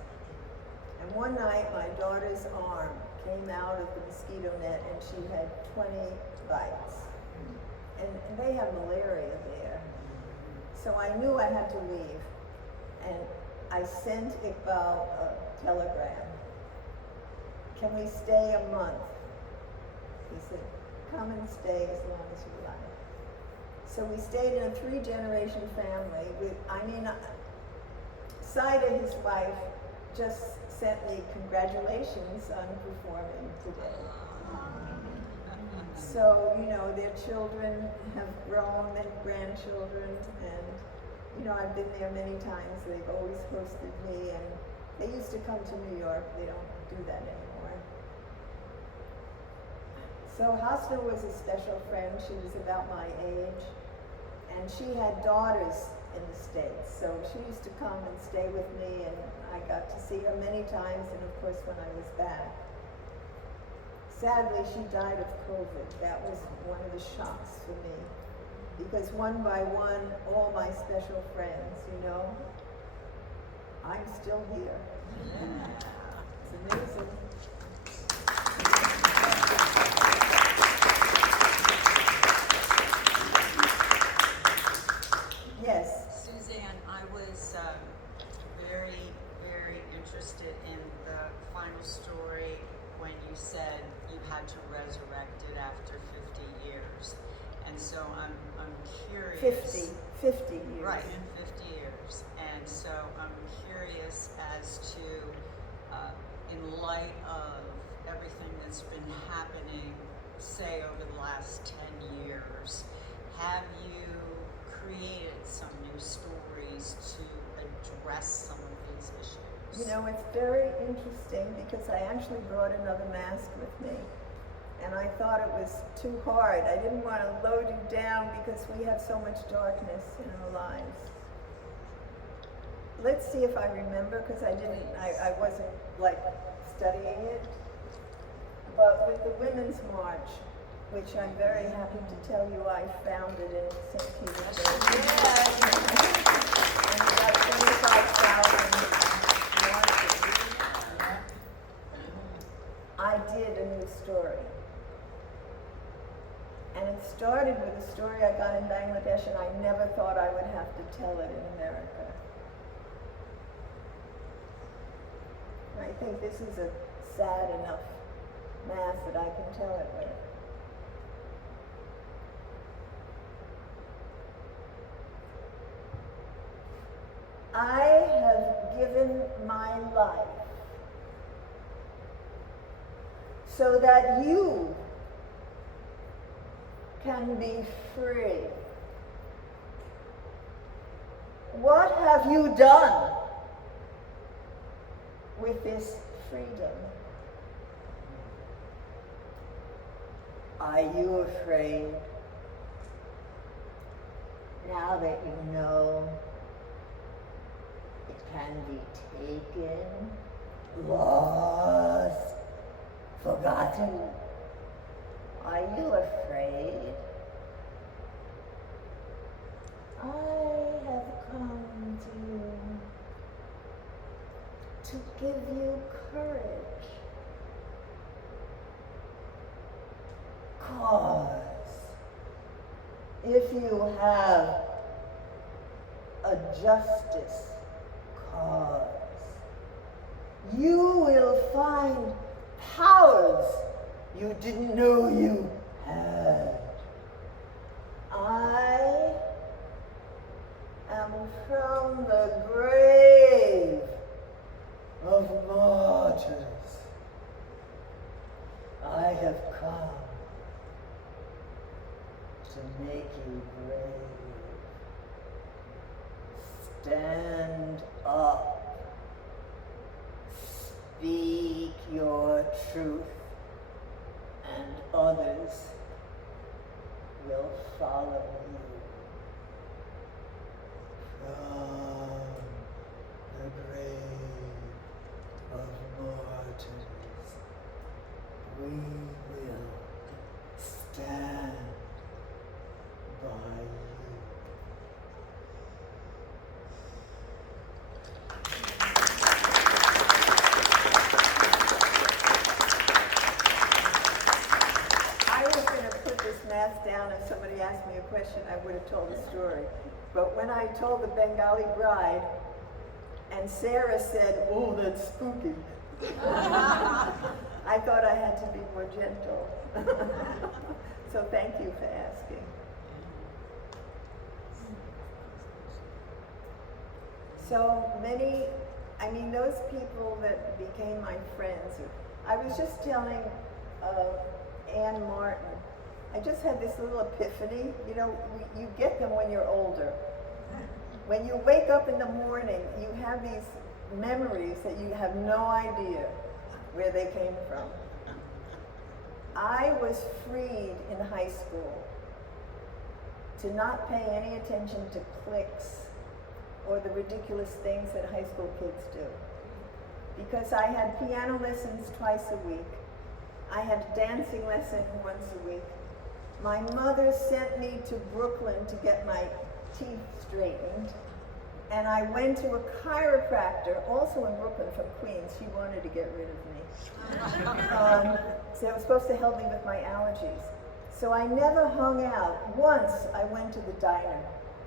And one night, my daughter's arm came out of the mosquito net, and she had 20 bites. And they have malaria there. So I knew I had to leave. And I sent Iqbal a telegram. "Can we stay a month?" He said, "Come and stay as long as you like." So we stayed in a 3-generation family with, Saida, his wife, just sent me congratulations on performing today. So, their children have grown, and grandchildren, and, I've been there many times. They've always hosted me, and they used to come to New York. They don't do that anymore. So Hasna was a special friend. She was about my age, and she had daughters in the States. So she used to come and stay with me, and I got to see her many times, and of course when I was back. Sadly, she died of COVID. That was one of the shocks for me, because one by one, all my special friends, I'm still here. It's amazing. Yes. Suzanne, I was very, very interested in the final story when you said you had to resurrect it after 50 years. And so I'm curious. 50 years. Right, 50 years. And so I'm curious as to, in light of everything that's been happening, say over the last 10 years, have you created some new stories to address some of these issues? It's very interesting because I actually brought another mask with me. And I thought it was too hard. I didn't want to load you down because we have so much darkness in our lives. Let's see if I remember, because I wasn't studying it. But with the Women's March, which I'm very happy to tell you I founded in St. Petersburg. Bangladesh, and I never thought I would have to tell it in America. I think this is a sad enough mass that I can tell it with. I have given my life so that you can be free. What have you done with this freedom? Are you afraid? Now that you know it can be taken, lost, forgotten, are you afraid? I have come to you to give you courage. 'Cause if you have a justice cause, you will find powers you didn't know you had. I am from the grave of martyrs. I have come to make you brave. Stand up. Speak your truth, and others will follow you. From the grave of martyrs, we will stand by you. Down, if somebody asked me a question, I would have told the story. But when I told the Bengali bride, and Sarah said, "Oh, that's spooky," I thought I had to be more gentle. So thank you for asking. So many, those people that became my friends. I was just telling Anne Martin, I just had this little epiphany. You get them when you're older. When you wake up in the morning, you have these memories that you have no idea where they came from. I was freed in high school to not pay any attention to cliques or the ridiculous things that high school kids do. Because I had piano lessons twice a week. I had dancing lessons once a week. My mother sent me to Brooklyn to get my teeth straightened, and I went to a chiropractor, also in Brooklyn from Queens. She wanted to get rid of me. So it was supposed to help me with my allergies. So I never hung out. Once I went to the diner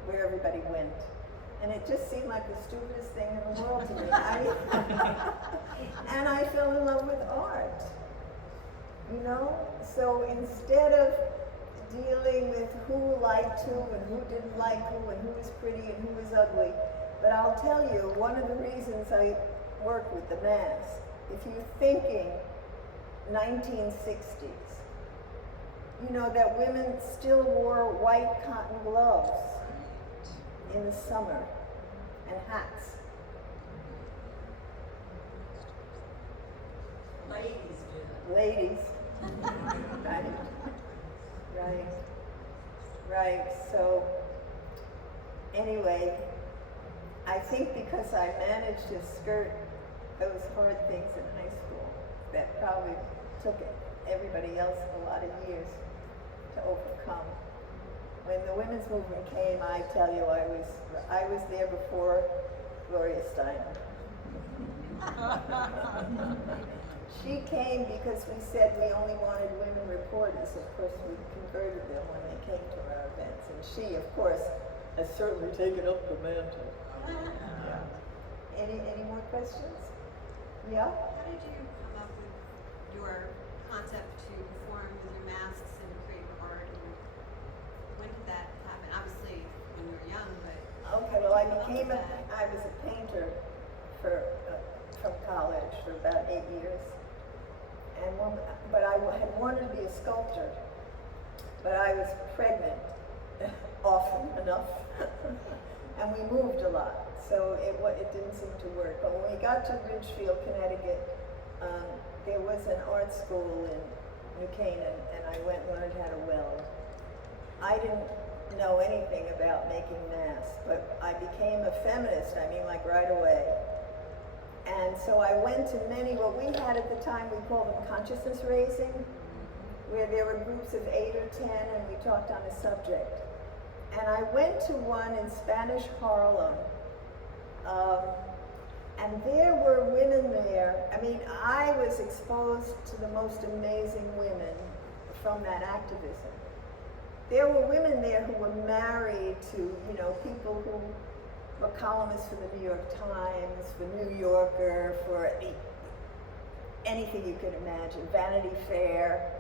where everybody went, and it just seemed like the stupidest thing in the world to me. And I fell in love with art, So instead of dealing with who liked who and who didn't like who and who was pretty and who was ugly. But I'll tell you, one of the reasons I work with the mass, if you're thinking 1960s, that women still wore white cotton gloves in the summer and hats. Ladies. Right. So, anyway, I think because I managed to skirt those hard things in high school, that probably took everybody else a lot of years to overcome. When the women's movement came, I tell you, I was there before Gloria Steinem. She came because we said we only wanted women reporters. Of course, we converted them when they came to our events. And she, of course, has certainly taken up the mantle. Yeah. Any more questions? Yeah? How did you come up with your concept to perform with your masks and create your art? And when did that happen? Obviously, when you were young, but Okay, well, I was a painter from college for about 8 years. But I had wanted to be a sculptor, but I was pregnant often enough, and we moved a lot, so it didn't seem to work. But when we got to Ridgefield, Connecticut, there was an art school in New Canaan, and I went and learned how to weld. I didn't know anything about making masks, but I became a feminist, like right away. And so I went to many, what we had at the time, we called them consciousness raising, where there were groups of 8 or 10 and we talked on a subject. And I went to one in Spanish Harlem, and there were women there. I was exposed to the most amazing women from that activism. There were women there who were married to, people who were columnists for the New York Times, for New Yorker, for anything you could imagine, Vanity Fair.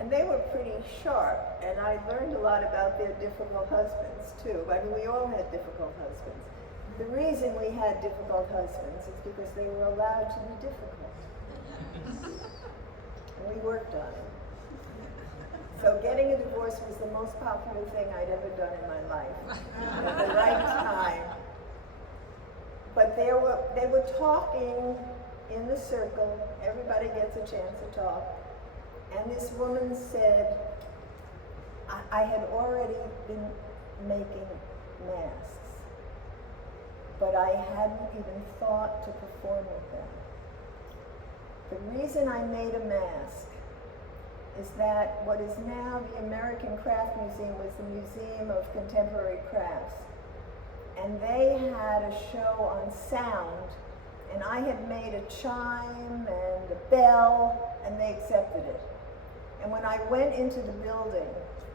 And they were pretty sharp, and I learned a lot about their difficult husbands too. We all had difficult husbands. The reason we had difficult husbands is because they were allowed to be difficult. And we worked on it. So getting a divorce was the most popular thing I'd ever done in my life, at the right time. But they were talking in the circle, everybody gets a chance to talk, and this woman said, I had already been making masks, but I hadn't even thought to perform with them. The reason I made a mask is that what is now the American Craft Museum was the Museum of Contemporary Crafts. And they had a show on sound, and I had made a chime and a bell, and they accepted it. And when I went into the building,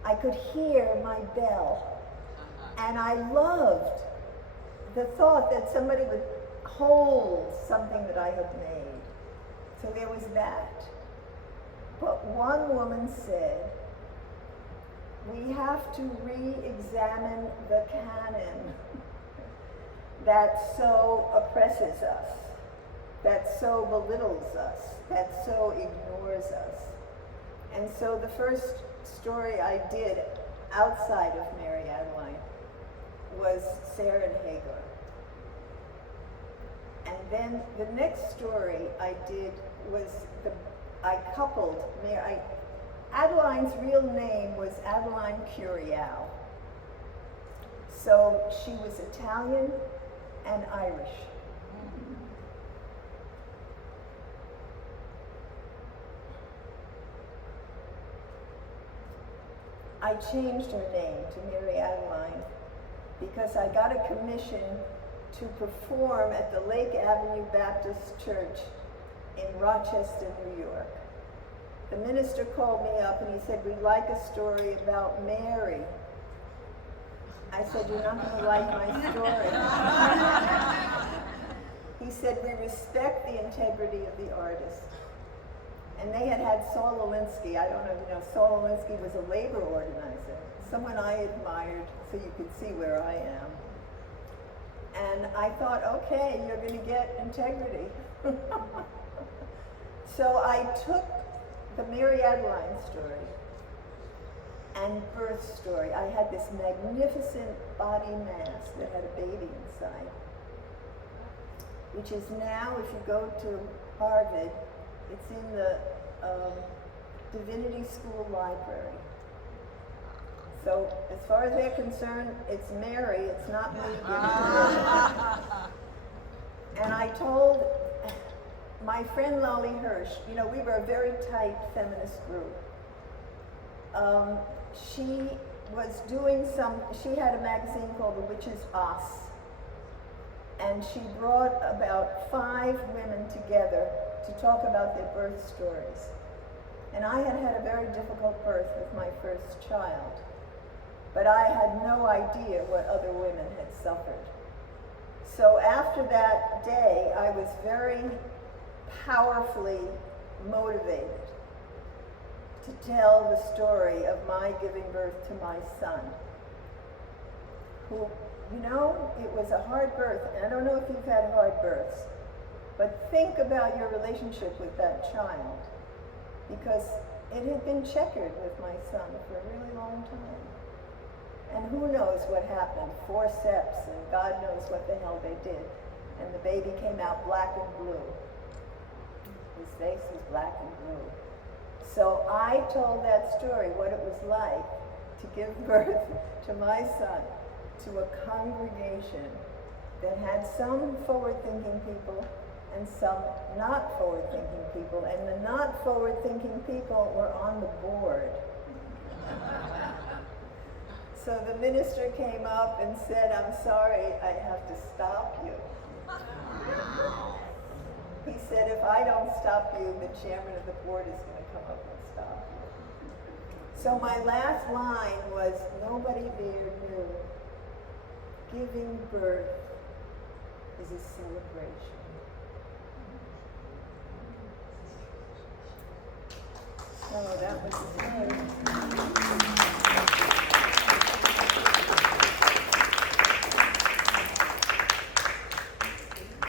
I could hear my bell. And I loved the thought that somebody would hold something that I had made. So there was that. But one woman said, we have to re-examine the canon that so oppresses us, that so belittles us, that so ignores us. And so the first story I did outside of Mary Adeline was Sarah and Hagar. And then the next story I did was I coupled Adeline's real name was Adeline Curial. So she was Italian and Irish. I changed her name to Mary Adeline because I got a commission to perform at the Lake Avenue Baptist Church in Rochester, New York. The minister called me up and he said, we'd like a story about Mary. I said, you're not going to like my story. He said, we respect the integrity of the artist. And they had Saul Alinsky. I don't know if you know, Saul Alinsky was a labor organizer, someone I admired, so you could see where I am. And I thought, okay, you're going to get integrity. So I took the Mary Adeline story and birth story. I had this magnificent body mask that had a baby inside, which is now, if you go to Harvard, it's in the Divinity School Library. So as far as they're concerned, it's Mary, it's not me. And I told my friend Lolly Hirsch, we were a very tight feminist group. She was doing she had a magazine called The Witch's Os. And she brought about 5 women together to talk about their birth stories. And I had had a very difficult birth with my first child, but I had no idea what other women had suffered. So after that day, I was very powerfully motivated to tell the story of my giving birth to my son, who, you know, it was a hard birth. And I don't know if you've had hard births, but think about your relationship with that child, because it had been checkered with my son for a really long time. And who knows what happened, forceps, and God knows what the hell they did. And the baby came out black and blue. His face was black and blue. So I told that story, what it was like to give birth to my son, to a congregation that had some forward-thinking people and some not forward-thinking people. And the not forward-thinking people were on the board. So the minister came up and said, "I'm sorry, I have to stop you." He said, "If I don't stop you, the chairman of the board is going to come up and stop you." So my last line was, "Nobody there knew. Giving birth is a celebration." Oh, that was the story.